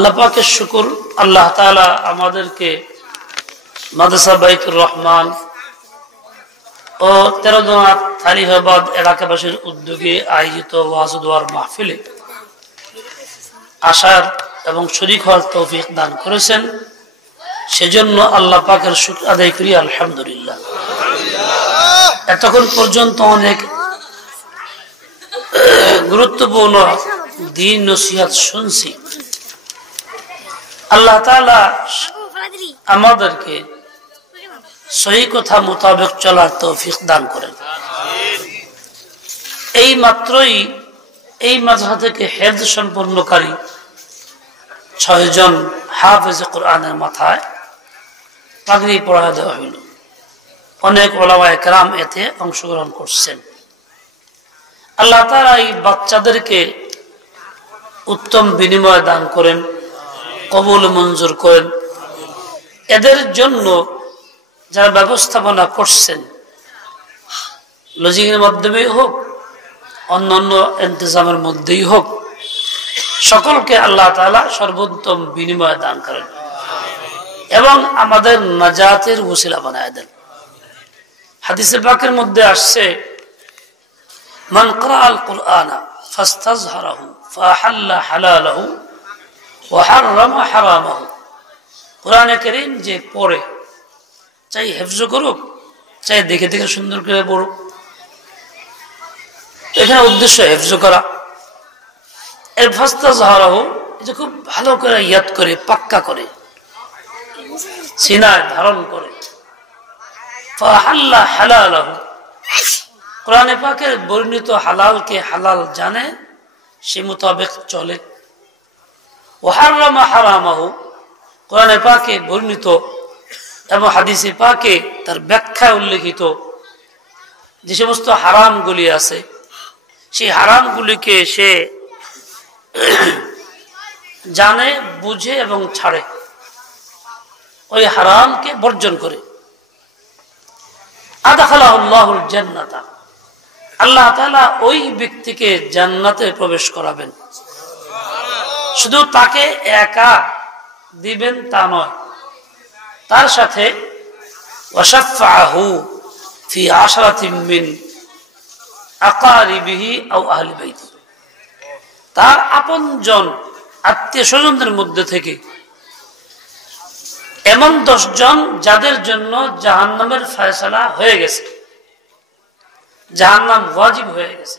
আল্লাহ পাকের শুকর, আল্লাহ তাআলা আমাদেরকে মাদ্রাসা বাইতুর রহমান ও 13 দোনা তালিহাবাদ এলাকাবাসীর উদ্যোগে আয়োজিত ওয়াজ দোয়ার মাহফিলে আসার এবং শরীক হওয়ার তৌফিক দান করেছেন। সেজন্য আল্লাহ পাকের শুকর আদায় করি, আলহামদুলিল্লাহ। এতক্ষণ পর্যন্ত অনেক গুরুত্বপূর্ণ দ্বীন নসিহত শুনছি। আল্লাহ তাআলা আমাদেরকে সহি কথা মোতাবেক চলার তৌফিক দান করেন। এই মাত্রই এই মাদ্রাসা থেকে হেফজ সম্পন্নকারী 6 জন হাফেজ কোরআনের মাথায় পাগড়ি পড়া দেওয়া হইল। অনেক ওলামায়ে কেরাম এতে অংশগ্রহণ করছেন। আল্লাহ তাআলা এই বাচ্চাদেরকে উত্তম বিনিময় দান করেন, কবুল মঞ্জুর করেন। এদের জন্য যারা ব্যবস্থাপনা করছেন, লজিকের মাধ্যমে হোক, অন্যান্য ইন্তজামের মধ্যেই হোক, সকলকে আল্লাহ তাআলা সর্বোত্তম বিনিময় দান করেন এবং আমাদের নাজাতের ওসিলা বানায় দেন। হাদিসে পাকের মধ্যে আসছে, মান ক্রাআল কুরআনা ফাস্তাযহারাহু ফাহাল্লা হালালাহু ওয়া হাররামা হারামাহু। কোরআনে কারীম যে পড়ে, চাই হেফজ করুক, চাই দেখে দেখে সুন্দর করে পড়ুক, এখানে উদ্দেশ্য হেফজ করা। এর ফাস্তাযহারাহু, এটা খুব ভালো করে ইয়াদ করে, পাক্কা করে, সিনায় ধারণ করে। ফাহাল্লা হালালাহু, কোরআনে পাকের বর্ণিত হালালকে হালাল জানে, সে মোতাবেক চলে। ওয়া হাররামা হারামাহু, কোরআনে পাকে বর্ণিত এবং হাদিসে পাকে তার ব্যাখ্যায় উল্লেখিত যে সমস্ত হারামগুলি আছে, সেই হারামগুলিকে সে জানে, বুঝে এবং ছাড়ে, ওই হারামকে বর্জন করে। আদখালাহুল্লাহুল জান্নাতা, আল্লাহ তাআলা ওই ব্যক্তিকে জান্নাতে প্রবেশ করাবেন। শুধু তাকে একা দিবেন তা নয়, তার সাথে ওয়াশাফাহু ফি আশরাতিন মিন আকারিবিহি আও আহলি বাইতি, তার আপনজন আত্মীয় স্বজনদের মধ্যে থেকে এমন 10 জন যাদের জন্য জাহান্নামের ফয়সালা হয়ে গেছে, জাহান্নাম ওয়াজিব হয়ে গেছে,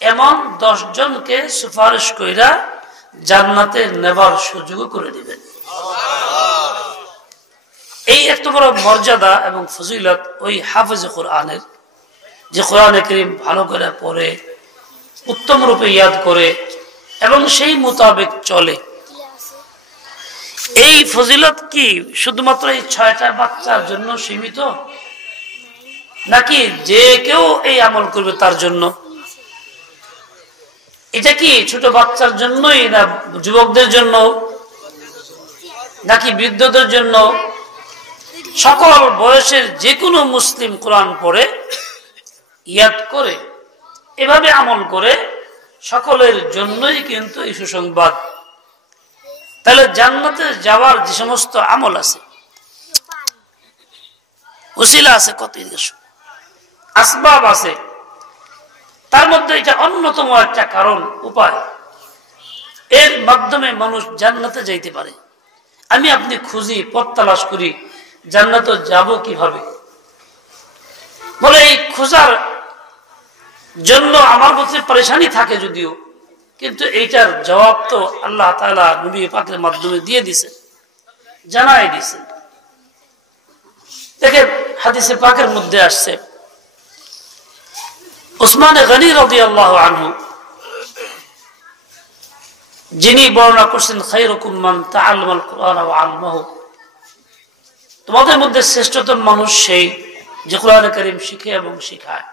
এমন 10 জনকে সুপারিশ কইরা জান্নাতে নেবার সুযোগ করে দিবেন। এই এত বড় মর্যাদা এবং ফজিলত ওই হাফেজ কোরআনের, যে কোরআনে কারীম ভালো করে পড়ে, উত্তম রূপে ইয়াদ করে এবং সেই মোতাবেক চলে। এই ফজিলত কি শুধুমাত্র এই 6টা বাচ্চার জন্য সীমিত, নাকি যে কেউ এই আমল করবে তার জন্য? এটা কি ছোট বাচ্চার জন্যই, না যুবকদের জন্য, নাকি বৃদ্ধদের জন্য? সকল বয়সের যে কোনো মুসলিম কোরআন পড়ে, ইয়াদ করে, এভাবে আমল করে, সকলের জন্যই কিন্তু এই সুসংবাদ। তাহলে জান্নাতে যাওয়ার যে সমস্ত আমল আছে, ওসিলা আছে, কত আসবাব আছে, তার মধ্যে এটা অন্যতম একটা কারণ, উপায়। এর মাধ্যমে মানুষ জান্নাতে যাইতে পারে। আমি আপনি খুঁজি, পথ তালাশ করি, জান্নাতে যাব কিভাবে? বলে এই খোঁজার জন্য আমার মধ্যে পরেশানি থাকে যদিও, কিন্তু এইটার জবাব তো আল্লাহ তাআলা নবী পাকের মাধ্যমে দিয়ে দিয়েছেন, জানাই দিয়েছেন। দেখেন হাদিসে পাকের মধ্যে আসছে, উসমান গনি রাদিয়াল্লাহু আনহু, যিনি বর্ণনা করছেন, খায়রুকুম মান তাআল্লামাল কুরআন ওয়া আল্লামাহু, তোমাদের মধ্যে শ্রেষ্ঠতম মানুষ সেই যে কোরআনে কারীম শিখে এবং শিখায়।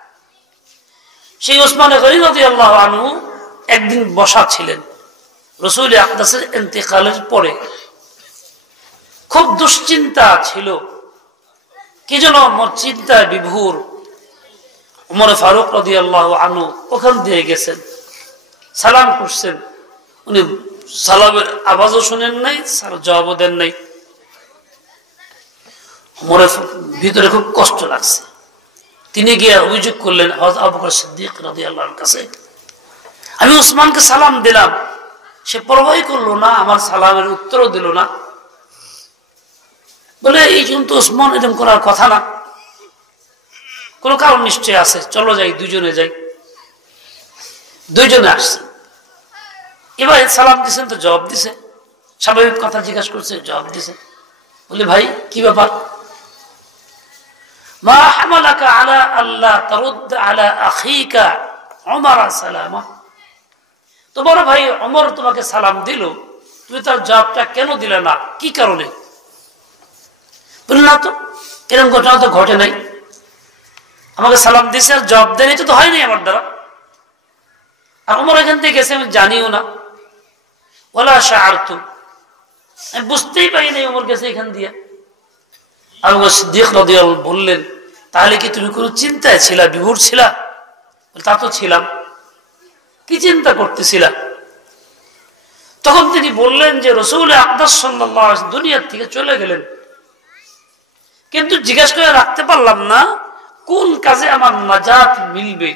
সেই উসমান গনি রাদিয়াল্লাহু আনহু একদিন বসা ছিলেন রাসূল আকদাসের ইন্তেকালের পরে। খুব দুশ্চিন্তা ছিল, কি যেন চিন্তায় বিভোর। ওমর ফারুক রাদিয়াল্লাহু আনহু ওখান দিয়ে গেছেন, সালাম করছেন, উনি সালামের আওয়াজও শুনেন নাই, জবাবও দেন নাই। ওমরের ভিতরে খুব কষ্ট লাগছে। তিনি গিয়ে অভিযোগ করলেন হযরত আবু বকর সিদ্দিক রাদিয়াল্লাহু আনহু কাছে, আমি উসমানকে সালাম দিলাম, সে পরবাই করলো না, আমার সালামের উত্তরও দিল না। বলে এই কিন্তু উসমান এরকম করার কথা না, কোন কারণ নিশ্চয় আছে, চলো যাই, দুজনে যাই। দুইজনে আসছে। এবার সালাম দিছেন তো জবাব দিছে, স্বাভাবিক কথা জিজ্ঞাসা করছে, জবাব দিছে। বলে ভাই কি ব্যাপার? মা হামালাকা আলা আল্লাহ তারুদ আলা আখিকা ওমর সালামা, তোমার ভাই ওমর তোমাকে সালাম দিল, তুমি তার জবাবটা কেন দিলে না, কি কারণে? বলল না তো, এরকম ঘটনা তো ঘটে নাই, আমাকে সালাম দিছে আর জবাব দেয়নি, তো হয়নি আমার দ্বারা। আর ওমর এখান থেকে গেছে আমি জানিও না, ওয়ালা শাআরতু, আমি বুঝতেই পারি নাই ওমর গেছে এখান দিয়ে। আবু বকর সিদ্দিক রাদিয়াল্লাহু আনহু বললেন, তাহলে কি তুমি কোনো চিন্তায় ছিলা, বিভোর ছিলা? তা তো ছিলাম। কি চিন্তা করতেছিলা? তখন তিনি বললেন যে রাসূল আকরাম সাল্লাল্লাহু আলাইহি ওয়াসাল্লাম দুনিয়া থেকে চলে গেলেন, কিন্তু জিজ্ঞাসা করে রাখতে পারলাম না কোন কাজে আমার নাজাত মিলবে,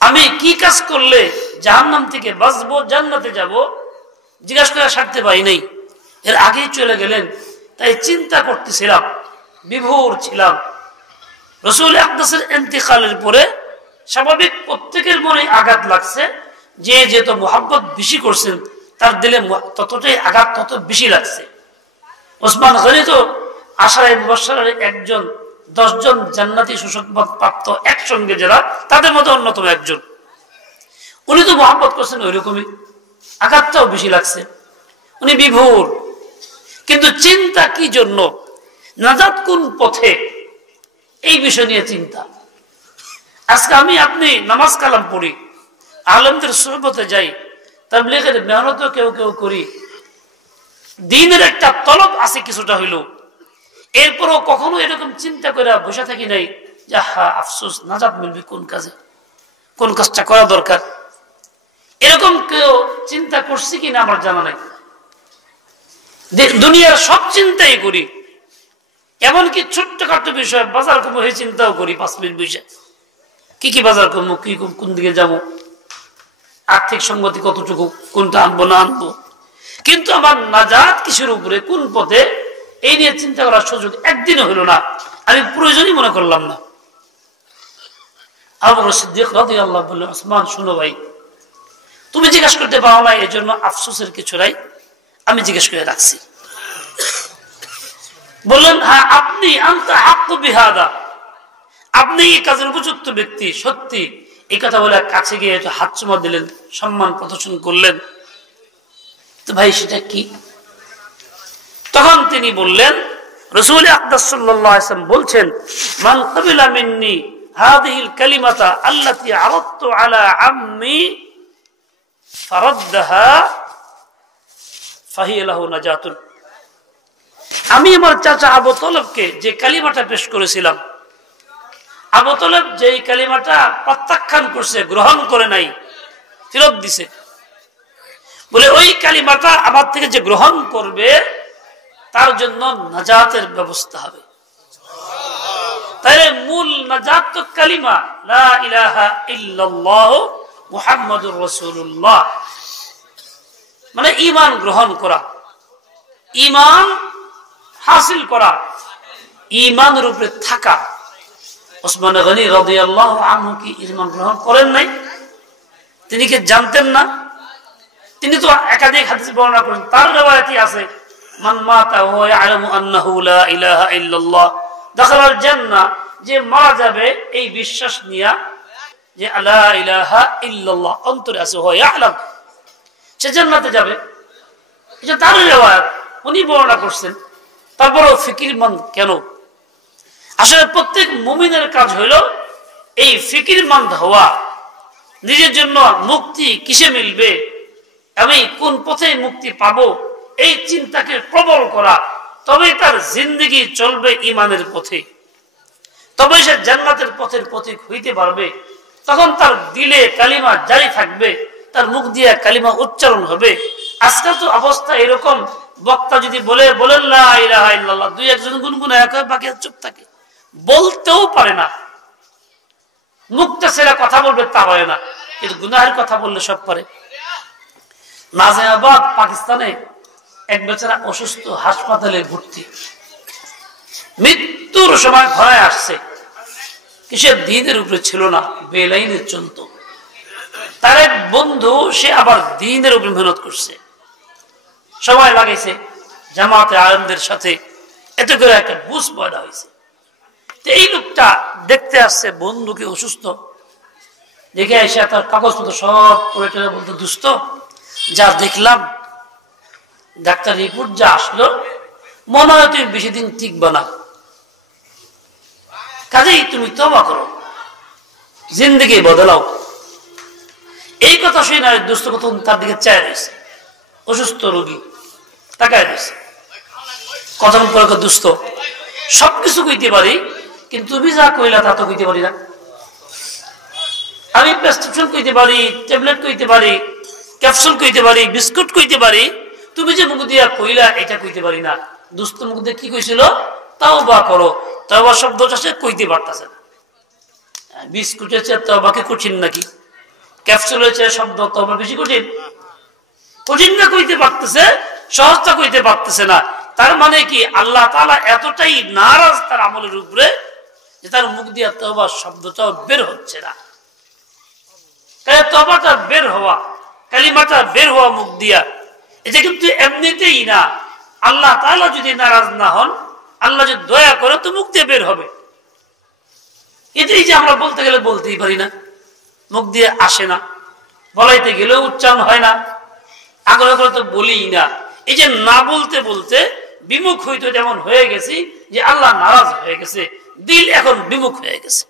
আমি কি কাজ করলে জাহান্নাম থেকে বাঁচবো, জান্নাতে যাব, জিজ্ঞাসা করে সারতে পারি নাই। এর আগেই চলে গেলেন, তাই চিন্তা করতেছিলাম, বিভোর ছিলাম। রাসূল আকরামের ইন্তেকালের পরে স্বাভাবিক প্রত্যেকের মনে আঘাত লাগছে, যে যত মুহাব্বত বেশি করছেন তার দিলে ততটাই আঘাত তত বেশি লাগছে। ওসমান গনি তো আশারায়ে মুবাশশারের একজন, 10 জন জান্নাতি সুসংবাদ প্রাপ্ত একসঙ্গে যারা, তাদের মধ্যে অন্যতম একজন। উনি তো মুহাব্বত করছেন ওইরকমই, আঘাতটাও বেশি লাগছে, উনি বিভোর। কিন্তু চিন্তা কি জন্য, নাজাত কোন পথে, এই বিষয় নিয়ে চিন্তা। আজকে আমি আপনি নামাজ কালাম পড়ি, আলেমদের সুহবতে যাই, তাবলীগের মেহনতও কেউ কেউ করি, দ্বীনের একটা তলব আছে কিছুটা হইলো, এরপরও কখনো এরকম চিন্তা করে বসে থাকি নাই যে হা আফসোস, নাজাত মিলবে কোন কাজে, কোন কাজটা করা দরকার। এরকম কেউ চিন্তা করছি কিনা আমার জানা নাই। দুনিয়ার সব চিন্তাই করি, এমনকি ছোট্টখাটো বিষয় বাজার কমো হয়ে চিন্তাও করি, 5 মিনিট বসে কি কি বাজার কমবো, কি কোন দিকে যাবো, আর্থিক সংগতি কতটুকু, কোনটা আনবো না আনবো। কিন্তু আমার নাজাত কিসের উপরে, কোন পথে, এই নিয়ে চিন্তা করার সুযোগ একদিনও হলো না, আমি প্রয়োজনই মনে করলাম না। আবু বকর সিদ্দিক রাদিয়াল্লাহু আনহু বললেন, ওসমান শুনো ভাই, তুমি জিজ্ঞেস করতে পারো না, এই জন্য আফসোসের কিছু নাই, আমি জিজ্ঞেস করে রাখছি। বললেন, হ্যাঁ আপনি, আনতা হাক্কু বিহাদা, আপনি এই কাজের উপযুক্ত ব্যক্তি, সত্যি। এই কথা বলে কাছে গিয়ে হাত চুমা দিলেন, সম্মান প্রদর্শন করলেন। তো ভাই সেটা কি? তখন তিনি বললেন, রাসূল আকরাম সাল্লাল্লাহু আলাইহি ওয়াসাল্লাম বলছেন, মান ক্বাবিলা মিন্নি হাযিহিল কালিমাতা আল্লাতী আরাদতু আলা আম্মি ফারাদ্দাহা ফাহিয়া লাহু নাজাতুন। আমি আমার চাচা আবু তালেবকে যে কালিমাটা পেশ করেছিলাম, আবু তালেব যেই কালিমাটা প্রত্যাখ্যান করছে, গ্রহণ করে নাই, ফেরত দিছে, বলে ওই কালিমাটা আমার থেকে যে গ্রহণ করবে তার জন্য নাজাতের ব্যবস্থা হবে। তাহলে মূল নাজাত তো কালিমা লা ইলাহা ইল্লাল্লাহু মুহাম্মাদুর রাসূলুল্লাহ, মানে ঈমান গ্রহণ করা, ঈমান হাসিল করা, ঈমানের উপরে থাকা। ওসমান গনি রাদিয়াল্লাহু আনহু কি ঈমান গ্রহণ করেন নাই? তিনি কি জানতেন না? তিনি তো একাধিক হাদিস বর্ণনা করেন, তার riwayati আছে, মান মাতা ওয়া ইয়ালামু আন্নাহু লা ইলাহা ইল্লাল্লাহ দাখালাল জান্নাহ, যে মারা যাবে এই বিশ্বাস নিয়া যে লা ইলাহা ইল্লাল্লাহ অন্তরে আছে, ওয়া ইয়ালাম, সে জান্নাতে যাবে। এটা তার riwayat, উনি বর্ণনা করছেন। তারপরও ফিকিরমন্দ কেন? আসলে প্রত্যেক মুমিনের কাজ হইল এই ফিকিরমন্দ হওয়া, নিজের জন্য মুক্তি কিসে মিলবে, আমি কোন পথে মুক্তি পাবো, এই চিন্তাকে প্রবল করা। তবে তার জিন্দেগি চলবে ঈমানের পথে, তবে সে জান্নাতের পথের পথিক হইতে পারবে। তখন তার দিলে কালিমা জারি থাকবে, তার মুখ দিয়ে কালিমা উচ্চারণ হবে। আজকাল তো অবস্থা এরকম, বক্তা যদি বলেন লা ইলাহা ইল্লাল্লাহ, দুই একজন গুনগুনায় কয়, বাকি চুপ থাকে, বলতেও পারে না। মুখটা ছেড়ে কথা বলবে তা পারে না, কিন্তু গুনাহের কথা বললে সব পারে। নাজিরাবাদ পাকিস্তানে এক বেচারা অসুস্থ, হাসপাতালে ভর্তি, মৃত্যুর সময় ঘরে আসছে। কিসের দ্বীনের উপরে ছিল না, বেলাইনে চলত। তার এক বন্ধু, সে আবার দ্বীনের উপরে মেহনত করছে, সময় লাগাইছে, জামাতে আলেমদের সাথে এত করে একটা বুঝ পয়দা হয়েছে। এই লোকটা দেখতে আসছে বন্ধুকে অসুস্থ দেখে, এসে তার কাগজপত্র সব পড়ে বলতে, দুস্থ যা দেখলাম, ডাক্তার রিপোর্ট যা আসলো, মনে হয় তুমি বেশি দিন টিকবা না, কাজেই তুমি তওবা করো, জিন্দেগি বদলাও। এই কথা শুনে না দুস্থ কত তার দিকে চায় রয়েছে, অসুস্থ রোগী তাকায় রয়েছে। কতক্ষণ পরে দুস্থ, সবকিছু কইতে পারি, কিন্তু তুমি যা কইলা তা তো কইতে পারি না। আমি প্রেসক্রিপশন কইতে পারি, ট্যাবলেট কইতে পারি, ক্যাপসুল কইতে পারি, বিস্কুট কইতে পারি, তুমি যে মুখ দিয়া কইলা এটা কইতে পারি না। দুস্থ মুখ দিয়ে কি কইছিল, তাওবা করো, তাওবা শব্দটা সে কইতে পারতেছে না। বিস্কুটের চেয়ে তাওবাকে কঠিন নাকি? ক্যাপসুলের চেয়ে শব্দ তাওবা বেশি কঠিন? কঠিন না কইতে পারতেছে, সহজটা কইতে পারতেছে না। তার মানে কি, আল্লাহ তাআলা এতটাই নারাজ তার আমলের উপরে যে তার মুখ দিয়া তওবা শব্দটাও বের হচ্ছে না। তওবাটা বের হওয়া, কালিমাটা বের হওয়া মুখ দিয়া, এটা কিন্তু এমনিতেই না। আল্লাহ তাআলা যদি নারাজ না হন, আল্লাহ যদি দয়া করে, তো মুখ দিয়ে বের হবে। এটাই যে আমরা বলতে গেলে বলতেই পারি না, মুখ দিয়ে আসে না, বলাইতে গেলেও উচ্চারণ হয় না, আগ্রহ করে তো বলিই না। এই যে না বলতে বলতে বিমুখ হইতে যেমন হয়ে গেছি, যে আল্লাহ নারাজ হয়ে গেছে, দিল এখন বিমুখ হয়ে গেছে,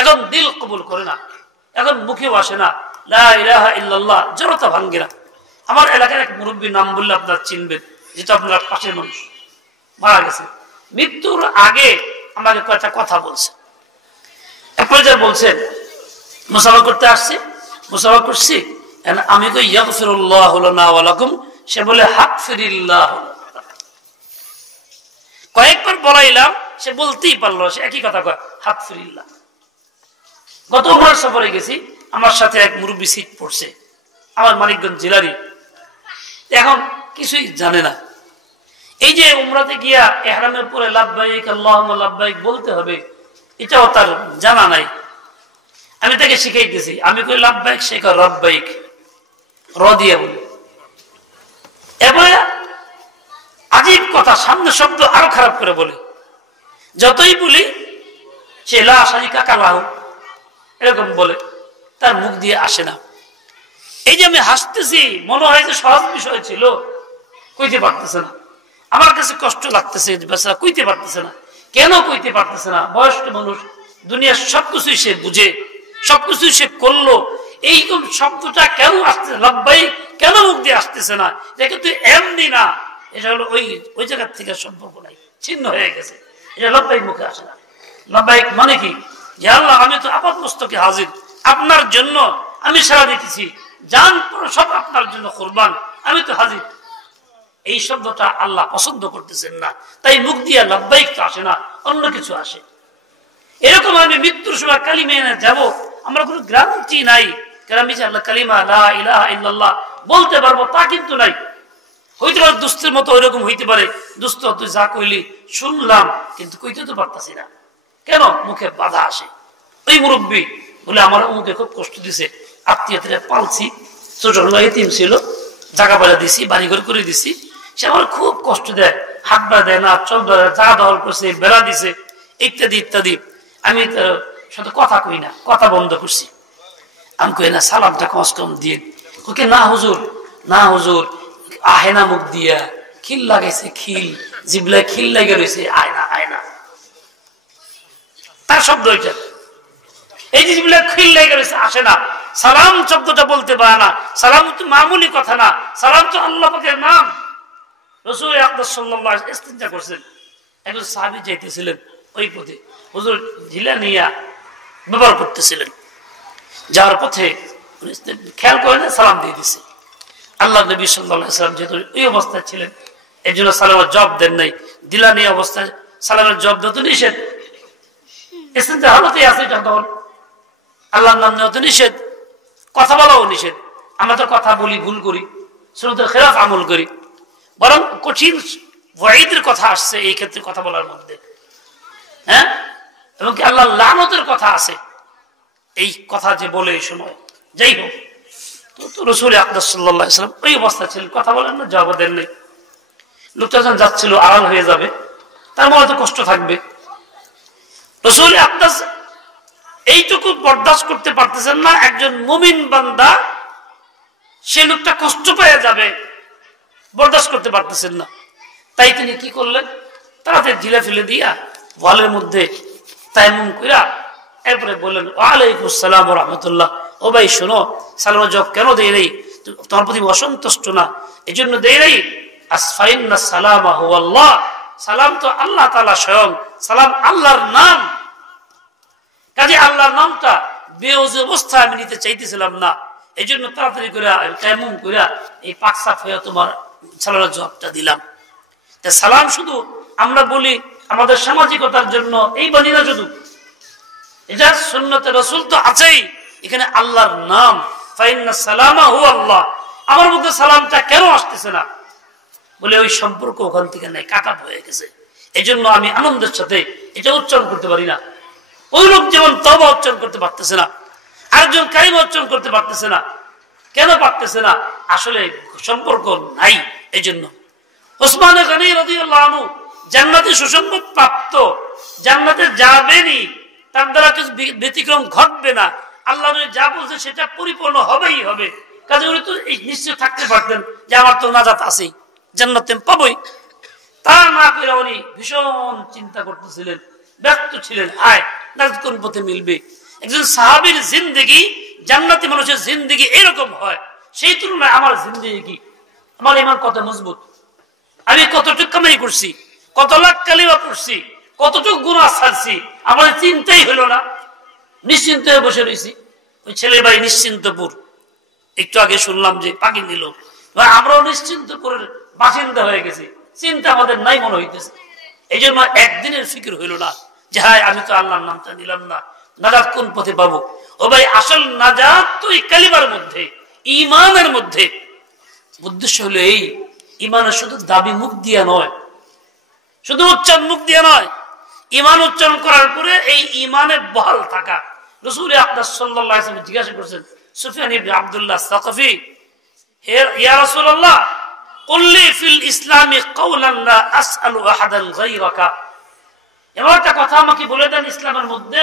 এখন দিল কবুল করে না, এখন মুখেও আসে না লা ইলাহা ইল্লাল্লাহ, জড়তা ভাঙ্গে না। আমার এলাকার এক মুরব্বীর নাম বললে আপনারা চিনবেন, যেটা আপনার পাশের মানুষ, মারা গেছে। মৃত্যুর আগে আমাকে কয়েকটা কথা বলছে। এক পর্যায়ে বলছেন, মুসাফা করতে আসছি, মুসাফা করছি, আমি কই ইয়াগফিরুল্লাহু লানা ওয়া লাকুম, সে বলে হাগফিরিল্লাহ। কয়েকবার বলাইলাম, সে বলতেই পারলো, সে একই কথা কয়, হাগফিরিল্লাহ। গত উমরার সফরে গেছি, আমার সাথে এক মুরব্বী সিট পড়ছে, আমার মানিকগঞ্জ জেলারই, এখন কিছুই জানে না। এই যে উমরাতে গিয়া ইহরামের পরে লাব্বাইক আল্লাহুম্মা লাব্বাইক বলতে হবে, এটাও তার জানা নাই। আমি তাকে শিখাইতেছি, আমি কই লাব্বাইক, সে কয় রব্বাইক, র দিয়ে বলি। এবারে আজীব কথা, সামনে শব্দ আরো খারাপ করে বলে, যতই বলি সে লা শারিকা লাহু এরকম বলে, তার মুখ দিয়ে আসে না। এই যে আমি হাসতেছি, মনে হয় যে সহজ বিষয় ছিল, কইতে পারতেছে না। আমার কাছে কষ্ট লাগতেছে, বেচারা কইতে পারতেছে না। কেন কইতে পারতেছে না? বয়স্ক মানুষ, দুনিয়ার সবকিছুই সে বুঝে, সবকিছুই সে করলো, এইরকম শব্দটা কেন আসতেছে, লাব্বাইক কেন মুখ দিয়ে আসতেছে না? এটা কিন্তু এমনি না, এটা হলো ওই জায়গার থেকে সম্পর্ক নাই, ছিন্ন হয়ে গেছে। এটা লাব্বাইক মুখে আসে না। লাব্বাইক মানে কি, যে আল্লাহ আমি তো আপাত মস্তকে হাজির, আপনার জন্য আমি সারা দিতেছি, জান সব আপনার জন্য কুরবান, আমি তো হাজির। এই শব্দটা আল্লাহ পছন্দ করতেছেন না, তাই মুখ দিয়ে লাব্বাইক তো আসে না, অন্য কিছু আসে। এরকম আমি মৃত্যুর সময় কালিমা এনে যাব, আমরা কোনো গ্যারান্টি নাই গ্রামে যে আল্লাহ কালিমা লা ইলাহা ইল্লাল্লাহ বলতে পারবো, তা কিন্তু নাই। হইতে পারে দুস্থের মতো ওইরকম হইতে পারে, দুস্থ তুই যা কইলি শুনলাম, কিন্তু কইতে তো পারতাছি না, কেন? মুখে বাধা আসে। ওই মুরব্বী বলে, আমার মুখে খুব কষ্ট দিছে, আত্মীয়তা পালছি, ছোট এতিম ছিল, জায়গা বাজা দিছি, বাড়িঘর করে দিছি, সে আমার খুব কষ্ট দেয়, হাত বা দেয় না, চল জায়গা দখল করছে, বেড়া দিছে, ইত্যাদি ইত্যাদি। আমি তার সাথে কথা কই না, কথা বন্ধ করছি। আমি কই না, সালামটা কম কম দিয়ে। ওকে না হুজুর, না হুজুর, আহে না মুখ দিয়া, খিল লাগাইছে, খিল জিবলায় খিল লাগে রয়েছে, আয়না আয়না, তার শব্দ ওইটা। এই যে জিবলায় খিল লেগে রয়েছে, আসে না, সালাম শব্দটা বলতে পারে না। সালাম তো মামুলি কথা না, সালাম তো আল্লাহ পাকের নাম। রাসূল আকরাম সাল্লাল্লাহু আলাইহি ওয়াসাল্লাম ইস্তিনজা করছেন, একজন সাহাবী যাইতেছিলেন ওই পথে, হুজুর ঢিলা নিয়া ব্যবহার করতেছিলেন, যাওয়ার পথে খেয়াল করে না, সালাম দিয়ে দিছে। আল্লাহ নবী সাল্লাল্লাহু আলাইহি ওয়াসাল্লাম যেহেতু ওই অবস্থায় ছিলেন, এই জন্য সালামের জবাব দেন নাই। দিলানি অবস্থায় সালামের জবাব দেওয়া তো নিষেধ, ইসলামে হালতে আছে তখন আল্লাহর নাম নেওয়া তো নিষেধ, কথা বলাও নিষেধ। আমরা তো কথা বলি, ভুল করি, সুন্নতের খেলাফ আমল করি, বরং কঠিন ওয়াইদের কথা আসছে এই ক্ষেত্রে কথা বলার মধ্যে, হ্যাঁ, এবং কি আল্লাহর লানতের কথা আছে এই কথা যে বলে এই সময়। যাই হোক, তো রাসূল আকরাম সাল্লাল্লাহু আলাইহি ওয়াসাল্লাম ওই অবস্থা ছিল, কথা বলেন না, জবাব দেন নাই। লোকটা যখন যাচ্ছিল আড়াল হয়ে যাবে, তার মনে তো কষ্ট থাকবে। রাসূল আকরাম এইটুকু বরদাস্ত করতে পারতেছেন না, একজন মুমিন বান্দা সে লোকটা কষ্ট পেয়ে যাবে, বরদাস্ত করতে পারতেছেন না। তাই তিনি কি করলেন, তাড়াতাড়ি ঢিলা ফেলে দিয়া ওয়ালের মধ্যে তায়াম্মুম কইরা এরপরে বললেন ওয়ালাইকুম আসসালাম ওয়া রাহমাতুল্লাহ। ও ভাই শোনো, সালামের জবাব কেন দেই নাই? তোমার প্রতি অসন্তুষ্ট না, এই জন্য দেই নাই। আসফাইন্না সালামা হুয়াল্লাহ, সালাম তো আল্লাহ তাআলা স্বয়ং, সালাম আল্লাহর নাম। কাজে আল্লাহর নামটা বেওয়াজ অবস্থায় আমি নিতে চাইতেছিলাম না, এই জন্য তাড়াতাড়ি করে তায়াম্মুম কইরা এই পাক সাফ হয়ে তোমার সালামের জবাবটা দিলাম। তা সালাম শুধু আমরা বলি আমাদের সামাজিকতার জন্য এই বলি না, শুধু এটা সুন্নতে রাসূল তো আছেই। এখানে আল্লাহর নাম ফাইন্না সালামা হু আল্লাহ, আমার মধ্যে সালামটা কেন আসতেছে না? বলে ওই সম্পর্ক ওখান থেকে নাই, কাটা হয়ে গেছে, এই জন্য আমি আনন্দের সাথে এটা উচ্চারণ করতে পারি না। ওই লোক যেমন তওবা উচ্চারণ করতে পারতেছে না, আরেকজন কালিমা উচ্চারণ করতে পারতেছে না। কেন পারতেছে না? আসলে সম্পর্ক নাই, এই জন্য। ওসমান গনি রাদিয়াল্লাহু আনহু জান্নাতে সুসংবাদ প্রাপ্ত, জান্নাতে যাবেনই, তার দ্বারা কিছু ব্যতিক্রম ঘটবে না, আল্লাহ যা বলছে সেটা পরিপূর্ণ হবেই হবে। কাজে উনি তো নিশ্চয় থাকতে পারতেন যে আমার তো নাজাত আছেই, জান্নাতে পাবই। তা না করে উনি ভীষণ চিন্তা করতেছিলেন, ব্যস্ত ছিলেন, হায় নাজাত কোন পথে মিলবে। একজন সাহাবীর জিন্দেগি, জান্নাতি মানুষের জিন্দেগি এরকম হয়, সেই তুলনায় আমার জিন্দেগি কি, আমার ঈমান কত মজবুত, আমি কতটুকু কামাই করছি, কত লাখ কালিমা পড়ছি, কতটুকু গুনাহ ছাড়ছি, আমার চিন্তাই হলো না, নিশ্চিন্ত হয়ে বসে রয়েছি। ওই ছেলের বাড়ি নিশ্চিন্তপুর, একটু আগে শুনলাম যে পাখি নিল, আমরাও নিশ্চিন্তপুরের বাসিন্দা হয়ে গেছি, চিন্তা আমাদের নাই মনে হইতেছে। এই জন্য একদিনের ফিকির হইল না যে হায় আমি তো আল্লাহর নামটা নিলাম না, নাজাত কোন পথে পাবো। ও ভাই, আসল নাজাত তো এই কালিমার মধ্যে, ঈমানের মধ্যে। উদ্দেশ্য হলো এই, ঈমানের শুধু দাবি মুখ দিয়া নয়, শুধু উচ্চারণ মুখ দিয়া নয়, ঈমান উচ্চারণ করার পরে এই ঈমানে বহাল থাকা। রাসূল আকরাম সাল্লাল্লাহু আলাইহি ওয়াসাল্লাম জিজ্ঞাসা করেছেন সুফিয়ান ইবনে আব্দুল্লাহ সাকাফি, হে ইয়া রাসূলুল্লাহ কুল লি ফিল ইসলামি কাওলান লা আসআলু আহাদান গায়রাকা, এমন একটা কথা আমাকে বলে দেন ইসলামের মধ্যে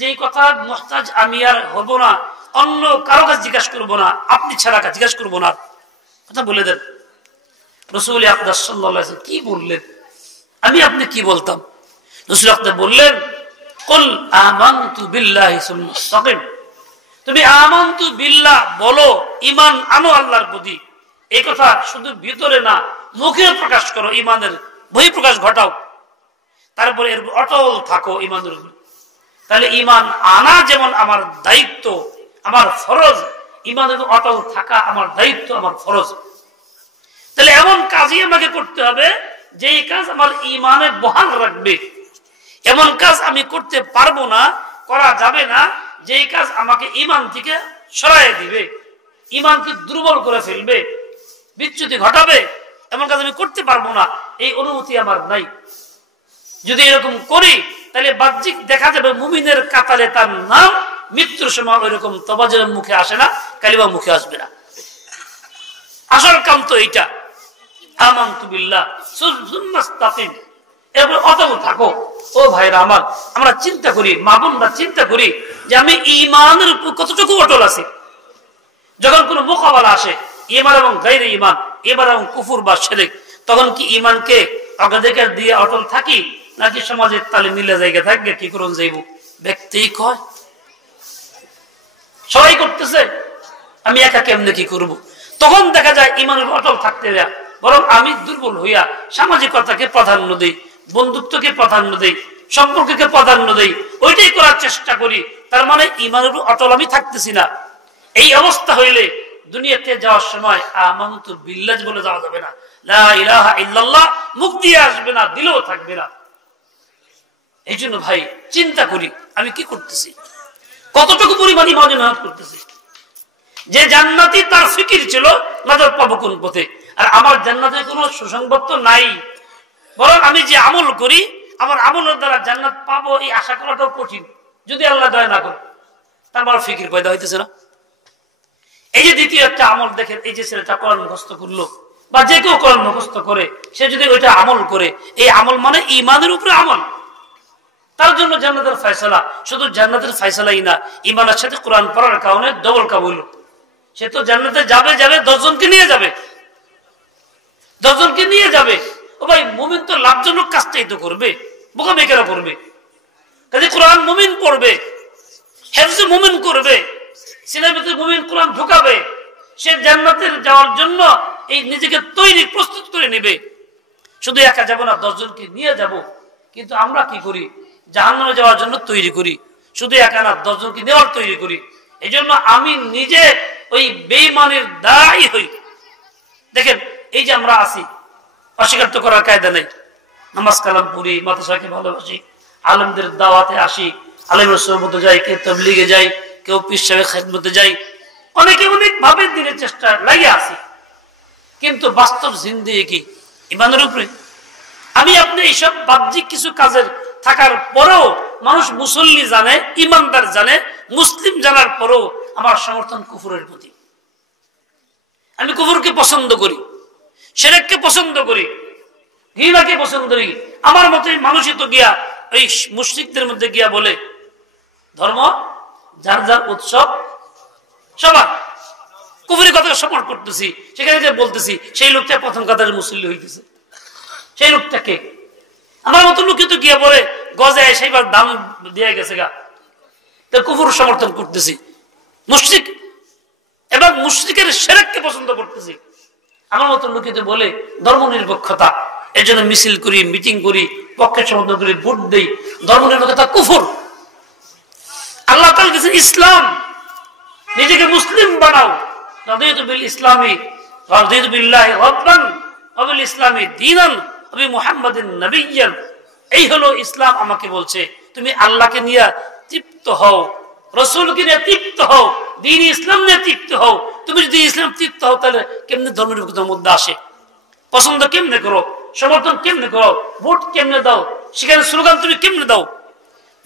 যে কথা মুহতাজ আমি আর হব না, অন্য কারো কাছে জিজ্ঞাসা করবো না, আপনি ছাড়া কাছে জিজ্ঞাসা করবো না, কথা বলে দেন। রাসূল আকরাম সাল্লাল্লাহু আলাইহি ওয়াসাল্লাম কি বললেন, আমি আপনি কি বলতাম? রাসূল আকরাম বললেন কুল আমানতু বিল্লাহি সুম্মা ইসতাকিম, তুমি আমানতু বিল্লাহ বলো, ঈমান আনো আল্লাহর প্রতি। এই কথা শুধু ভিতরে না, মুখে প্রকাশ করো, ঈমানের বহিঃপ্রকাশ ঘটাও, তারপরে এর অটল থাকো ঈমানের উপর। তাহলে ঈমান আনা যেমন আমার দায়িত্ব, আমার ফরজ, ঈমানের অটল থাকা আমার দায়িত্ব, আমার ফরজ। তাহলে এমন কাজই আমাকে করতে হবে যেই কাজ আমার ঈমানে বহাল রাখবে, এমন কাজ আমি করতে পারবো না, করা যাবে না যেই কাজ আমাকে ঈমান থেকে সরাই দিবে, ঈমানকে দুর্বল করে ফেলবে, বিচ্যুতি ঘটাবে, এমন কাজ আমি করতে পারবো না, এই অনুমতি আমার নাই। যদি এরকম করি তাহলে বাহ্যিক দেখা যাবে মুমিনের কাতারে তার নাম, মৃত্যুর সময় ওইরকম তওবা মুখে আসে না, কালিমা মুখে আসবে না। আসল কাম তো এইটা, আমানতু বিল্লাহ সুম্মা ইসতাকিম, এরপর অটল থাকো। ও ভাইরা আমার, আমরা চিন্তা করি, মা বোনরা চিন্তা করি যে আমি ঈমানের উপর কতটুকু অটল আছি। যখন কোনো মোকাবেলা আসে, ঈমান এবং গায়রে ঈমান, ঈমান এবং কুফর বা শিরক, তখন কি ঈমানকে অগ্রাধিকার দিয়ে অটল থাকি, নাকি সমাজের তালে মিলে জায়গা থাকবে, কি করুন যাইব? ব্যক্তি কয় সবাই করতেছে, আমি একা কেমনে কি করব? তখন দেখা যায় ঈমানের অটল থাকতে যায়, বরং আমি দুর্বল হইয়া সামাজিকতাকে প্রাধান্য দেই, বন্ধুত্বকে প্রাধান্য দেই, সম্পর্ককে প্রাধান্য দেই, ওইটাই করার চেষ্টা করি। তার মানে ঈমানের উপর অটল আমি থাকতেছি না। এই অবস্থা হইলে দুনিয়াতে যাওয়ার সময় আমানতু বিল্লাহ বলে যাওয়া যাবে না, লা ইলাহা ইল্লাল্লাহ মুখ দিয়ে আসবে না, দিলেও থাকবে না। এই জন্য ভাই চিন্তা করি আমি কি করতেছি, কতটুকু পরিমাণ ইমানে মেহনত করতেছি। যে জান্নাতি তার ফিকির ছিল নাজাত পাবো কোন পথে, আর আমার জান্নাতের কোনো সুসংবাদ তো নাই, বরং আমি যে আমল করি আমার আমলের দ্বারা জান্নাত পাবো এই আশা করাটাও কঠিন যদি আল্লাহ দয়া না করে। তার আমার ফিকির পয়দা হইতেছে না। এই যে দ্বিতীয় একটা আমল দেখেন, এই যে ছেলেটা কোরআন মুখস্থ করলো বা যে কেউ কোরআন মুখস্থ করে, সে যদি ওইটা আমল করে, এই আমল মানে ইমানের উপরে আমল, তার জন্য জান্নাতের ফয়সালা। শুধু জান্নাতের ফয়সালাই না, ইমানের সাথে কোরআন পড়ার কারণে ডবল কাবুল। সে তো জান্নাতে যাবে যাবে 10 জনকে নিয়ে যাবে, 10 জনকে নিয়ে যাবে। ও ভাই মুমিন তো লাভজনক কাজটাই তো করবে, বোকামি কেন করবে? কাজে কোরআন মুমিন পড়বে, হেফজ মুমিন করবে, সিনাবিতে মুমিন কোরআন ঢুকাবে, সে জান্নাতের যাওয়ার জন্য এই নিজেকে তৈরি প্রস্তুত করে নেবে। শুধু একা যাব না, 10 জনকে নিয়ে যাব। কিন্তু আমরা কি করি? জাহান্নামে যাওয়ার জন্য তৈরি করি, শুধু একা না 10 জনকে নেওয়ার তৈরি করি। এই জন্য আমি নিজে ওই বেঈমানের দায়ী হই। দেখেন এই যে আমরা আসি, অস্বীকার তো করার কায়দা নেই, নামাজ কালাম পড়ি, মাদ্রাসাকে ভালোবাসি, আলেমদের দাওয়াতে আসি, আলেমের সোহবতে যাই, কেউ তাবলীগে যাই, কেউ পীর সাহেবের খেদমতে যাই, অনেকে অনেক ভাবে দিনের চেষ্টা লাগিয়ে আসি। কিন্তু বাস্তব জিন্দেগি কি ইমানের উপরে? আমি আপনি এইসব বাহ্যিক কিছু কাজের থাকার পরেও মানুষ মুসল্লি জানে, ইমানদার জানে, মুসলিম জানার পরেও আমার সমর্থন কুফরের প্রতি। আমি কুফরকে পছন্দ করি, শিরককে পছন্দ করি, ঘৃণাকে পছন্দ করি। আমার মতে মানুষই তো গিয়া এই মুশরিকদের মধ্যে গিয়া বলে ধর্ম যার যার উৎসব সবার, কুফরি কথা সমর্থন করতেছি, সেখানে যে বলতেছি সেই লোকটা প্রথম কাতারে মুসল্লি হইতেছে। সেই লোকটাকে আমার মতো লোকে তো গিয়া বলে গজে সেইবার দাম দিয়ে গেছে গা, তো কুফর সমর্থন করতেছি, মুশরিক এবং মুশরিকের শিরককে পছন্দ করতেছি। আমার মতো লোকে তো বলে ধর্ম নিরপেক্ষতা, এর জন্য মিছিল করি, মিটিং করি, পক্ষে সমর্থন করি, ভোট দেই। ধর্ম নিরপেক্ষতা কুফর। আল্লাহ তাআলা বলেছেন ইসলাম, নিজেকে মুসলিম বানাও। রাদিতু বিল ইসলামি রাদিতু বিল্লাহি রাব্বান ওয়া বিল ইসলামি দীনান ওয়া বি মুহাম্মাদিন নাবিয়্যান। এই হলো ইসলাম। আমাকে বলছে তুমি আল্লাহকে নিয়ে তৃপ্ত হও, রাসূলকে নিয়ে তৃপ্ত হও, দ্বীন ইসলাম নিয়ে তৃপ্ত হও। তুমি যদি ইসলাম তৃপ্ত হও তাহলে কেমনে ধর্ম নিরপেক্ষতার মধ্যে আসে? পছন্দ কেমনে করো, সমর্থন কেমনে করো, ভোট কেমনে দাও, সেখানে স্লোগান তুমি কেমনে দাও?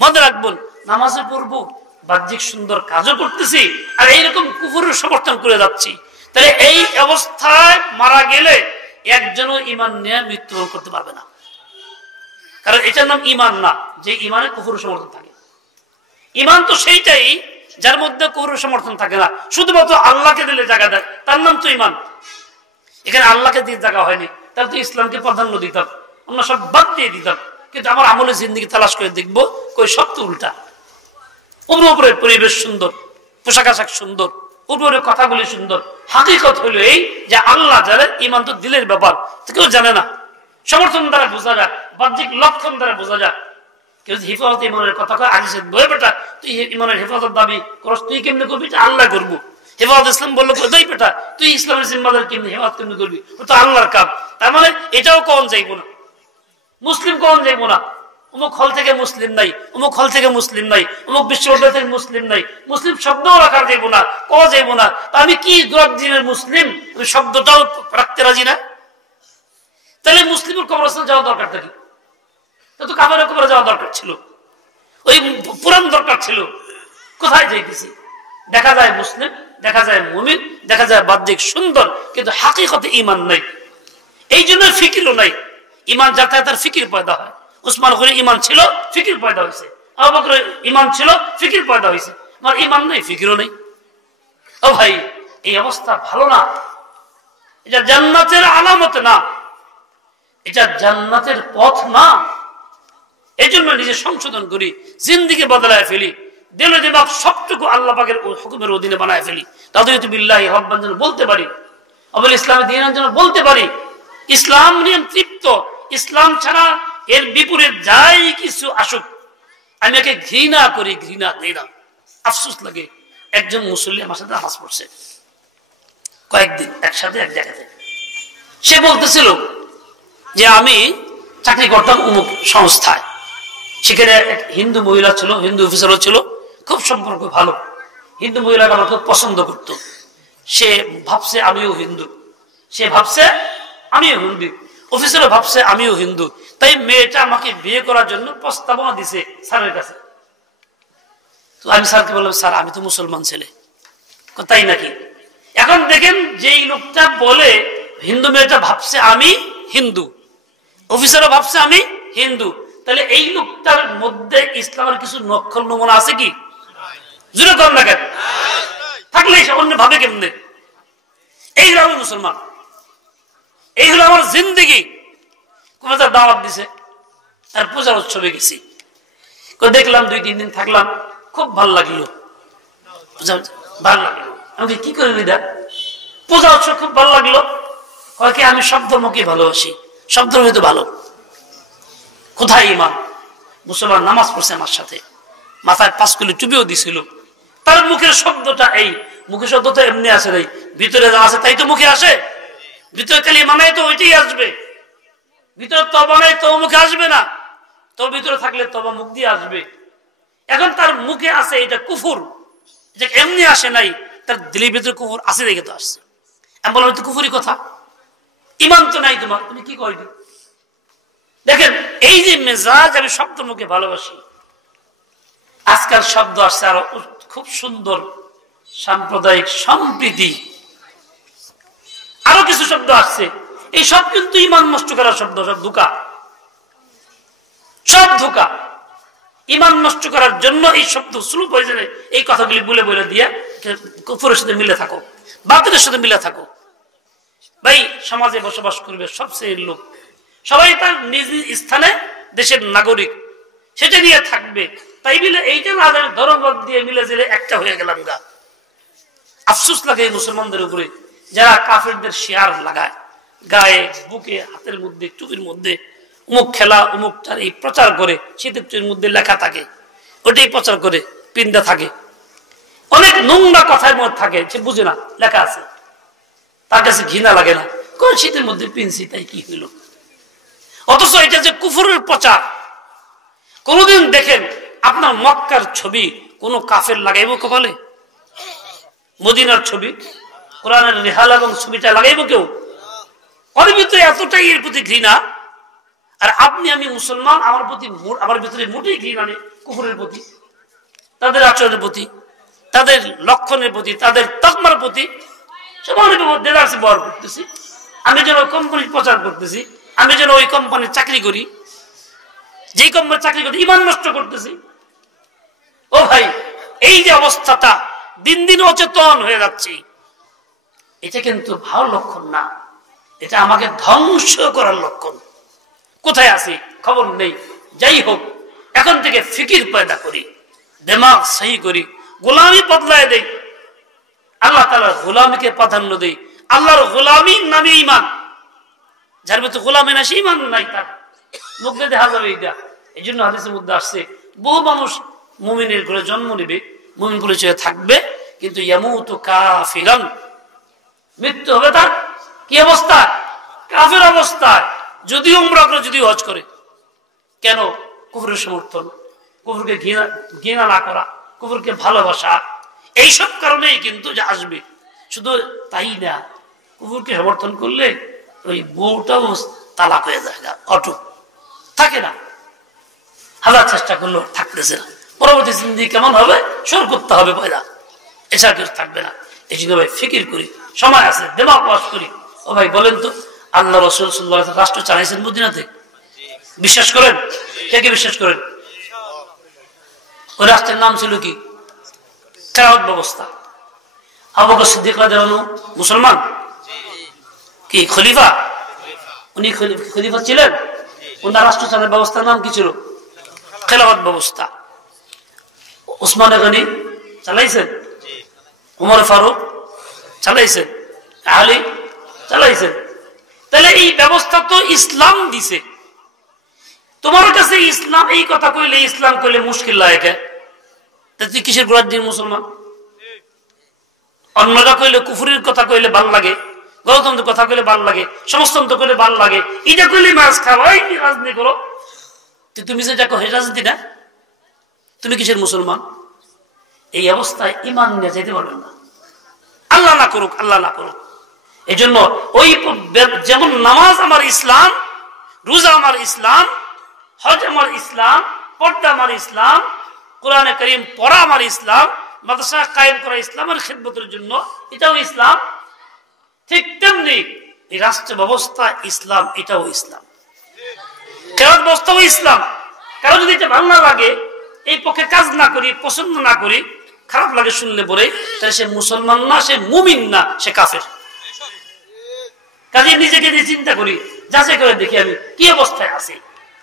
মনে রাখবেন নামাজে পড়বো, বাহ্যিক সুন্দর কাজও করতেছি, আর এইরকম কুফরের সমর্থন করে যাচ্ছি। তাহলে এই অবস্থায় মারা গেলে একজনও ইমান নিয়ে মৃত্যুবরণ করতে পারবে না। কারণ এটার নাম ইমান না যে ইমানে কুফরের সমর্থন থাকে। ইমান তো সেইটাই যার মধ্যে কুফরের সমর্থন থাকে না, শুধুমাত্র আল্লাহকে দিলে জায়গা দেয়, তার নাম তো ইমান। এখানে আল্লাহকে দিয়ে জায়গা হয়নি, তাহলে তো ইসলামকে প্রাধান্য দিতাম, আমরা সব বাদ দিয়ে দিতাম। কিন্তু আমার আমলের জিন্দেগি তালাশ করে দেখবো কই সব তো উল্টা। উপরে পরিবেশ সুন্দর, পোশাক আশাক সুন্দর, উপরে কথাগুলি সুন্দর। হাকিকত হলো এই যে আল্লাহ জানে, ইমান তো দিলের ব্যাপার, কেউ জানে না। সমর্থন দ্বারা বোঝা যায়, বাহ্যিক লক্ষণ দ্বারা বোঝা যায়। কেউ হেফাজত ইমানের কথা কয়, আগে বই বেটা তুই ইমানের হেফাজত দাবি করস, তুই কেমনি করবি? আল্লাহ করবো। হেফাজত ইসলাম বললো দই বেটা তুই ইসলামের জিম্মাদার কেমনি হেফাজত কেমনি করবি? ও তো আল্লাহর কাম। তার মানে এটাও কখন যাইবো না, মুসলিম কখন যাইবো না। অমুক হল থেকে মুসলিম নাই, অমুক হল থেকে মুসলিম নাই, অমুক বিশ্ববিদ্যালয় থেকে মুসলিম নাই, মুসলিম শব্দও রাখা যাইবো না, কওয়া যাইবো না। আমি কি দিনের মুসলিম, আমি শব্দটাও রাখতে রাজি না। তাহলে মুসলিমের কবরস্থান যাওয়া দরকার থাকে, তো কাবারের কবরে যাওয়া দরকার ছিল, ওই পুরান দরকার ছিল। কোথায় যাইতেছি? দেখা যায় মুসলিম, দেখা যায় মুমিন, দেখা যায় বাহ্যিক সুন্দর, কিন্তু হাকিকতে ঈমান নাই। এই জন্য ফিকিরও নাই। ঈমান যাতে তার ফিকির পয়দা হয়। উসমান গনির ঈমান ছিল, ফিকির পয়দা হয়েছে। আবু বকরের ঈমান ছিল, ফিকির পয়দা হয়েছে। আমার ঈমান নাই, ফিকিরও নেই। ও ভাই এই অবস্থা ভালো না, এটা জান্নাতের আলামত না, এটা জান্নাতের পথ না। এই জন্য নিজে সংশোধন করি, জিন্দিগি বদলায় ফেলি, দিল দিমাগ সবটুকু আল্লাহ পাকের হুকুমের অধীনে বানায় ফেলি। রাদিতু বিল্লাহি রাব্বান যেন বলতে পারি, আবুল ইসলামের দীনান যেন বলতে পারি। ইসলাম নিয়ে তৃপ্ত, ইসলাম ছাড়া এর বিপরীত যাই কিছু আসুক আমি একে ঘৃণা করি, ঘৃণা দেই না। আফসোস লাগে একজন মুসল্লি আমার সাথে নামাজ পড়ছে কয়েকদিন একসাথে এক জায়গাতে। সে বলতেছিল যে আমি চাকরি করতাম অমুক সংস্থায়, সেখানে এক হিন্দু মহিলা ছিল, হিন্দু অফিসারও ছিল, খুব সম্পর্ক ভালো। হিন্দু মহিলাকে আমার খুব পছন্দ করত। সে ভাবছে আমিও হিন্দু, সে ভাবছে আমিও হিন্দু, অফিসারও ভাবছে আমিও হিন্দু। তাই মেয়েটা আমাকে বিয়ে করার জন্য প্রস্তাবনা দিছে স্যারের কাছে। তো আমি স্যারকে বললাম, স্যার আমি তো মুসলমান ছেলে। তাই নাকি? এখন দেখেন যেই লোকটা বলে হিন্দু মেয়েটা ভাবছে আমি হিন্দু, অফিসারও ভাবছে আমি হিন্দু, তাহলে এই লোকটার মধ্যে ইসলামের কিছু নকল নমুনা আছে কি? জুড়ে কম না কেন? থাকলে অন্য ভাবে কেমনে? এই হলো আমি মুসলমান, এই হলো আমার জিন্দেগি। কোন দাওয়াত দিছে আর পূজার উৎসবে গেছি, দেখলাম 2-3 দিন থাকলাম, খুব ভালো লাগলো, ভালো লাগলো। আমাকে কি করে দিদা? পূজা উৎসব খুব ভালো লাগলো। কয়েকে আমি সব ধর্মকে ভালোবাসি, সব ধর্মই তো ভালো। কোথায় ইমান? মুসলমান নামাজ পড়ছে আমার সাথে, মাথায় 5 কিলো টুপিও দিছিল। তার মুখের শব্দটা এই, মুখের শব্দ তো এমনি আসে নাই, ভিতরে যা আছে তাই তো মুখে আসে। ভিতরে খালি মানায় তো ওইটাই আসবে, ভিতরে তবা নাই তো মুখে আসবে না, তো ভিতরে থাকলে তবা মুখ দিয়ে আসবে। এখন তার মুখে আছে এটা কুফুর, যে এমনি আসে নাই, তার দিলের ভিতরে কুফুর আছে দেখে তো আসছে। আমি বললাম তো কুফুরি কথা, ইমান তো নাই তোমার, তুমি কি কইনি? দেখেন এই যে মেজাজ, আমি শব্দ মুখে ভালোবাসি। আজকাল শব্দ আসছে আরো খুব সুন্দর, সাম্প্রদায়িক সম্প্রীতি, আরো কিছু শব্দ আসছে। এই সব কিন্তু ইমান নষ্ট করার শব্দ, সব ধোঁকা, সব ধোঁকা। ইমান নষ্ট করার জন্য এই শব্দ স্লুপ হয়ে যাবে। এই কথাগুলি বলে বলে দিয়ে কুফরের সাথে মিলে থাকো, বাতিলের সাথে মিলে থাকো। ভাই সমাজে বসবাস করবে সব শ্রেণীর লোক, সবাই তার নিজ নিজ স্থানে দেশের নাগরিক, সেটা নিয়ে থাকবে। তাই মিলে এইটা না ধর্মবাদ দিয়ে মিলে জেলে একটা হয়ে গেলাম গা। আফসোস লাগে এই মুসলমানদের উপরে, যারা কাফেরদের শেয়ার লাগায় গায়ে, বুকে, হাতের মধ্যে, টুপির মধ্যে অমুক খেলা অমুক এই প্রচার করে, শীতের মধ্যে লেখা থাকে, ওটাই প্রচার করে পিন্দা থাকে। অনেক নোংরা কথার মধ্যে থাকে, সে বুঝে না লেখা আছে, তার কাছে ঘৃণা লাগে না, কোন শীতের মধ্যে পিনছি তাই কি হইল। অথচ এটা যে কুফরের প্রচার। কোনদিন দেখেন আপনার মক্কার ছবি কোন কাফের লাগাইব কপালে? মদিনার ছবি, কোরআনের রেহাল এবং ছবিটা লাগাইব কেউ? ওর ভিতরে এতটাই এর প্রতি ঘৃণা। আর আপনি আমি মুসলমান, আমার ভিতরে মোটেই ঘৃণা নেই কুফরের প্রতি, তাদের আচরণের প্রতি, তাদের লক্ষণের প্রতি, তাদের তকমার প্রতি। ব্যবহার করতেছি, আমি যেন কোম্পানির প্রচার করতেছি, আমি যেন ওই কোম্পানির চাকরি করি, যেই কোম্পানির চাকরি করি ইমান নষ্ট করতেছি। ও ভাই, এই যে অবস্থাটা দিন দিন অচেতন হয়ে যাচ্ছে, এটা কিন্তু ভালো লক্ষণ না, এটা আমাকে ধ্বংস করার লক্ষণ। কোথায় আছি খবর নেই। যাই হোক, এখন থেকে ফিকির পয়দা করি, দিমাগ সহি করি, গোলামি বদলায় দেই, আল্লাহ তাআলার গোলামিকে প্রাধান্য দেই। আল্লাহর গোলামির নামে ইমান, যার ভিতরে গোলামি না সে ইমান নাই, তার মুখে দেখা যাবে এটা। এই জন্য হাদিসের মধ্যে আসছে, বহু মানুষ মুমিনের ঘরে জন্ম নেবে, মুমিন পরিচয়ে থাকবে, কিন্তু ইয়ামুতু কাফিরান, মৃত্যু হবে তার কি অবস্থা? কাফের অবস্থায়, যদিও উমরা করে, যদিও হজ করে। কেন? কুফরের সমর্থন, কুফরকে ঘৃণা না করা, কুফরকে ভালোবাসা, এইসব কারণেই কিন্তু যে আসবে। শুধু তাই না, কুফরকে সমর্থন করলে ওই বউটাও তালাক হয়ে যায়, অটুক থাকে না, হাজার চেষ্টা করলেও থাকতেছে না। পরবর্তী জিন্দেগি কেমন হবে? সর করতে হবে পয়দা, এছাড়া কিছু থাকবে না। এই জন্য ভাই ফিকির করি, সময় আছে, দিমাগ ওয়াশ করি। ও ভাই বলেন তো, আল্লাহ রাসূল সাল্লাল্লাহু আলাইহি ওয়াসাল্লাম রাষ্ট্র চালাইছেন মদিনাতে? বিশ্বাস করেন? কে কে বিশ্বাস করেন? ওই রাষ্ট্রের নাম ছিল কি? খেলাফত ব্যবস্থা। আবু বকর সিদ্দিক রাদিয়াল্লাহু আনহু মুসলমান কি খলিফা? উনি খলিফা ছিলেন। ওনার রাষ্ট্র চালানোর ব্যবস্থার নাম কি ছিল? খেলাফত ব্যবস্থা। ওসমান গনি চালাইছেন, উমর ফারুক চালাইছেন, আলী চালাইছেন। তাহলে এই ব্যবস্থা তো ইসলাম দিছে। তোমার কাছে ইসলাম এই কথা কইলে, ইসলাম কইলে মুশকিল লাগে, তুই কিসের গোড়ার দিন মুসলমান? অন্যরা কইলে কুফুরির কথা কইলে ভাল লাগে, গণতন্ত্রের কথা কইলে ভাল লাগে, সমাজতন্ত্র কইলে ভাল লাগে, এটা কইলে মাছ খাওয়াই কি রাজনীতি করো। তুমি যেটা কো রাজনীতি না, তুমি কিসের মুসলমান? এই অবস্থায় ইমান নিয়ে যেতে পারবেন না। আল্লাহ না করুক, আল্লাহ না করুক। এই জন্য ওই যেমন নামাজ আমার ইসলাম, রোজা আমার ইসলাম, হজ আমার ইসলাম, পর্দা আমার ইসলাম, কোরআনে কারীম পড়া আমার ইসলাম, মাদ্রাসা কায়েম করা ইসলামের খিদমতের জন্য এটাও ইসলাম, ঠিক তেমনি এই রাষ্ট্র ব্যবস্থা ইসলাম, এটাও ইসলাম। খেলাধ ব্যবস্থাও ইসলাম। কারো যদি এটা ভালো না লাগে, এই পক্ষে কাজ না করি, পছন্দ না করি, খারাপ লাগে শুনলে পরে, তাহলে সে মুসলমান না, সে মুমিন না, সে কাফের। কাজে নিজেকে দিয়ে চিন্তা করি, যাচাই করে দেখি আমি কি অবস্থায় আছি,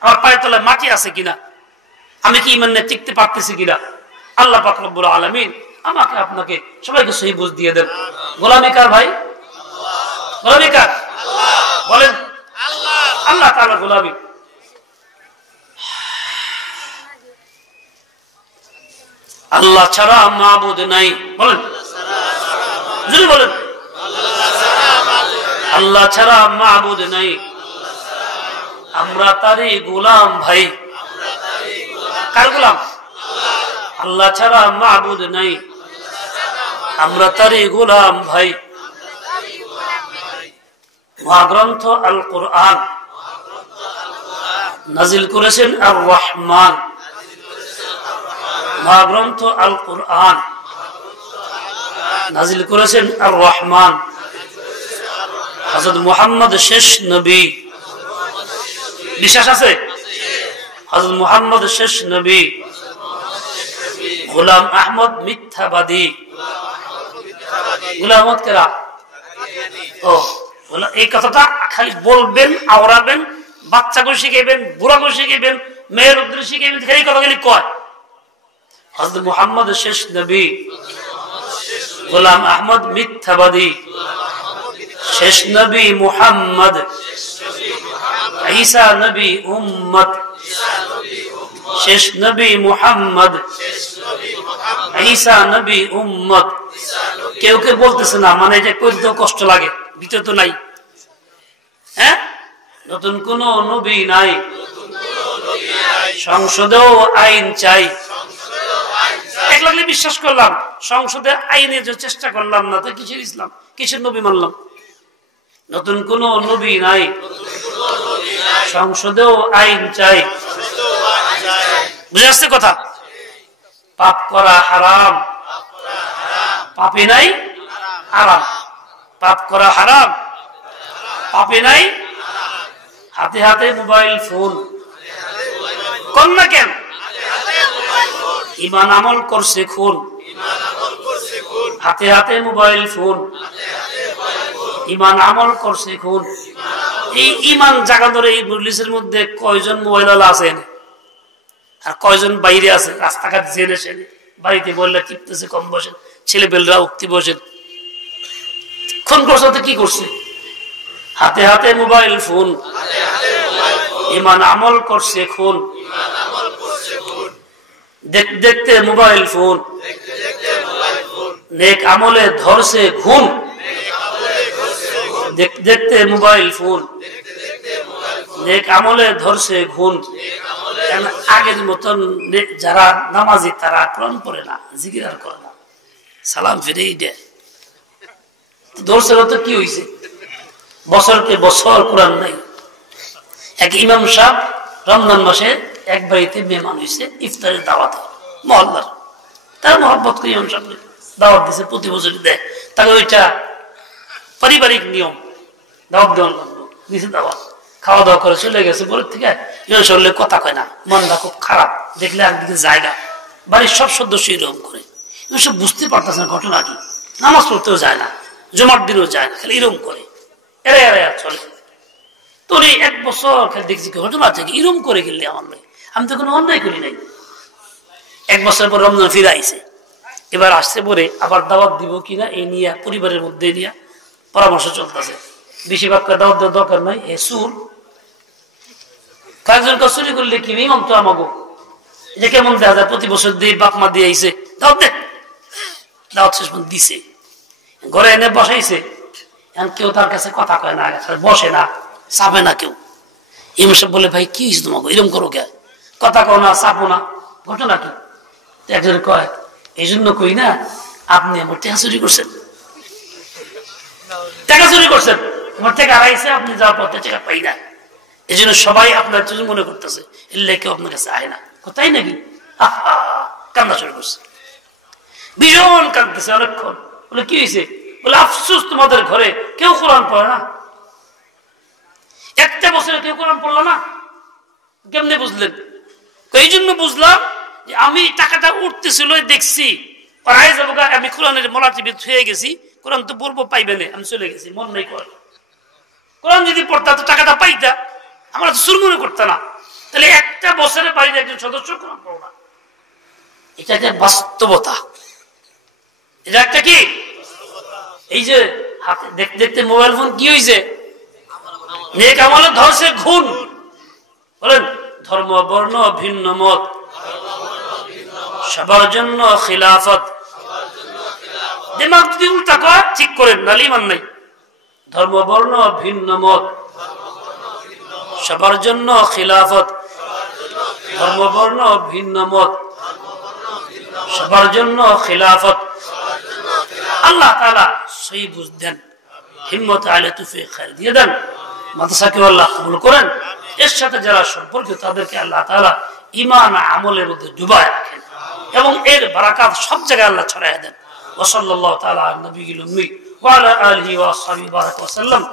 আমার পায়ের তলায় মাটি আছে কিনা, আমি কি ইমান নিয়ে টিকতে পারতেছি কিনা। আল্লাহ পাক রব্বুল আলামিন আমাকে আপনাকে সবাইকে সহি বুঝ দিয়ে দেন। গোলামি কার ভাই? গোলামি কার? বলেন আল্লাহ তাআলা গোলামি। আল্লাহ ছাড়া মাবুদ নাই, বলেন যদি বলেন আল্লাহ ছাড়া মাবুদ নাই, আমরা তারই গোলাম ভাই। কার গোলাম? আল্লাহ ছাড়া মাবুদ নাই, আমরা তারই গোলাম ভাই। মহাগ্রন্থ আল কোরআন নাজিল করেছেন আর রহমান। মহাগ্রন্থ আল কোরআন নাজিল করেছেন আর রহমান। হযরত মুহাম্মদ শেষ নবী, বিশ্বাস আছে? হযরত মুহাম্মদ শেষ নবী। গোলাম আহমদ মিথ্যাবাদী। গোলাম আহমদ কেরা? ও এই কথাটা খালি বলবেন, আওড়াবেন, বাচ্চাকে শিখাইবেন, বুড়াকে শিখাইবেন, মেয়ের উদ্দেশ্যে শিখাইবেন, এই কথাগুলি কয়। হযরত মুহাম্মদ শেষ নবী, গোলাম আহমদ মিথ্যাবাদী, শেষ নবী মুহাম্মদ, ঈসা নবী উম্মত, শেষ নবী মুহাম্মদ, ঈসা নবী উম্মত। কেউ কেউ বলতেছে না, মানে এটা করতেও কষ্ট লাগে, ভিতরে তো নাই। হ্যাঁ, নতুন কোন নবী নাই, সংসদেও আইন চাই। এক লাগলে বিশ্বাস করলাম, সংসদে আইনের যে চেষ্টা করলাম না, তো কিসের ইসলাম, কিসের নবী মানলাম? নতুন কোন নবী নাই, সংসদেও আইন চাই। বুঝে আসছে কথা? পাপ করা হারাম, পাপে নাই হারাম। পাপ করা হারাম, পাপে নাই। হাতে হাতে মোবাইল ফোন কোন না কেন? ইমান আমল করছে খুন, হাতে হাতে মোবাইল ফোন, ইমান আমল করছে খুন। এই ইমান জাগানোর এই মজলিসের মধ্যে কয়জন মোবাইল আছেন আর কয়জন বাইরে আছে? রাস্তাঘাট জেনে সেনে বাড়িতে বললে টিপতেছে, কম বসেন, ছেলে বেলরা উঠতে বসেন। খুন করছে তো কি করছে? হাতে হাতে মোবাইল ফোন, ইমান আমল করছে খুন। দেখতে দেখতে মোবাইল ফোন, নেক আমলে ধরছে ঘুম। দেখতে দেখতে মোবাইল ফোন, নেক আমলে ধরছে ঘুম। আগের মতন যারা নামাজি তারা কোরআন পড়ে না, জিকির আর করে না, সালাম ফিরেই দেয়। ধরছে তো কি হয়েছে? বছরকে বছর কোরআন নাই। এক ইমাম সাহেব রমজান মাসে এক বাড়িতে মেহমান হয়েছে, ইফতারের দাওয়াতে, মহল্লার। তারা মহব্বত করে ইমাম সাহেব দাওয়াত দিছে, প্রতি বছরই দেয়। তাকে ওইটা পারিবারিক নিয়ম, দাওয়াত দেওয়ার দিছে। দাওয়াত খাওয়া দাওয়া করে চলে গেছে। পরে থেকে ইমাম সাহেব কথা কয় না, মনটা খুব খারাপ, দেখলে একদিকে যায় না। বাড়ির সব সদস্য এরকম করে। ইমাম সাহেব বুঝতে পারতেছে না ঘটনা কি। নামাজ পড়তেও যায় না, জমার দিনেও যায় না, খালি এরকম করে, এরা এরা চলে। তোর এই এক বছর খালি দেখছি কি ঘটনা আছে, এরকম করে গেলে আমার নয়, আমি তো কোনো অন্যায় করি নাই। এক বছর পর রমজান ফিরে আইছে, এবার আসছে পরে আবার দাওয়াত দিব কিনা এই নিয়ে পরিবারের মধ্যে নিয়ে পরামর্শ চলতেছে। বেশিরভাগ দাওয়াত দেওয়ার দরকার নাই, এ সুর কয়েকজন চুরি করলে কি ইমাম তো আমাগো, এটা কেমন দেখা যায়? প্রতি বছর দিয়ে বাপ মা দিয়ে আইছে, দাওয়াত দে, দাওয়াত শেষ দিছে। ঘরে এনে বসাইছে, কেউ তার কাছে কথা কয় না, বসে না, চাপে না কেউ। ইমাম সাহেব বলে, ভাই কি হয়েছে তোমাকে, এরকম করো কে, কথা কও না, চাপো না, ঘটনা কি? একজন কয়, এই জন্য কই না আপনি আমার টাকা চুরি করছেন, টাকা চুরি করছেন, আমার টাকা হারাইছে, আপনি যাওয়ার পথে টাকা পাই না, এই জন্য সবাই আপনার চুরি মনে করতেছে, এলে কেউ আপনার কাছে আয় না। তাই নাকি? কান্না শুরু করছে, ভীষণ কাঁদতেছে অনেকক্ষণ। বলে কি হয়েছে? বলে আফসোস তোমাদের ঘরে কেউ কোরআন পড়ে না, একটা বছরে কেউ কোরআন পড়লো না। কেমনে বুঝলেন? এই জন্য বুঝলাম যে আমি টাকাটা উঠতেছিল দেখছি, পড়াই যাবো, আমি কোরআনের মলা টিভি ছুঁয়ে গেছি, কোরআন তো পড়বো পাইবে না, আমি চলে গেছি, মন নেই করে। কোরআন যদি পড়তা তো টাকাটা পাইতা, আমরা তো শুরু মনে করতাম না। তাহলে একটা বছরে বাড়িতে একজন সদস্য কোরআন পড়ো না, এটা একটা বাস্তবতা। এটা একটা কি, এই যে হাতে দেখতে দেখতে মোবাইল ফোন কি হয়েছে, নেক আমলে ধরছে খুন। বলেন, ধর্ম বর্ণ ভিন্ন মত, সবার জন্য খিলাফত। দিমাগ যদি উল্টা কয় ঠিক করেন, নাহলে ইমান নাই। ধর্ম বর্ণ ভিন্ন মত, সবার জন্য খিলাফত। ধর্ম বর্ণ ভিন্ন মত, সবার জন্য খিলাফত। আল্লাহ তাআলা সহি বুঝ দেন, হিম্মত আলে তুফিক খায়ের দিয়ে দেন। মাদ্রাসাকে আল্লাহ কবুল করেন, এর সাথে যারা সম্পর্কিত তাদেরকে আল্লাহ তাআলা ঈমান আমলের মধ্যে ডুবায় রাখেন এবং এর বারাকাত সব জায়গায় আল্লাহ ছড়ায় দেন। ওয়া সাল্লাল্লাহু তাআলা আলা নবিয়িল উম্মি ওয়া আলা আলিহি ওয়া আসহাবিহি বারাক ওয়া সাল্লাম।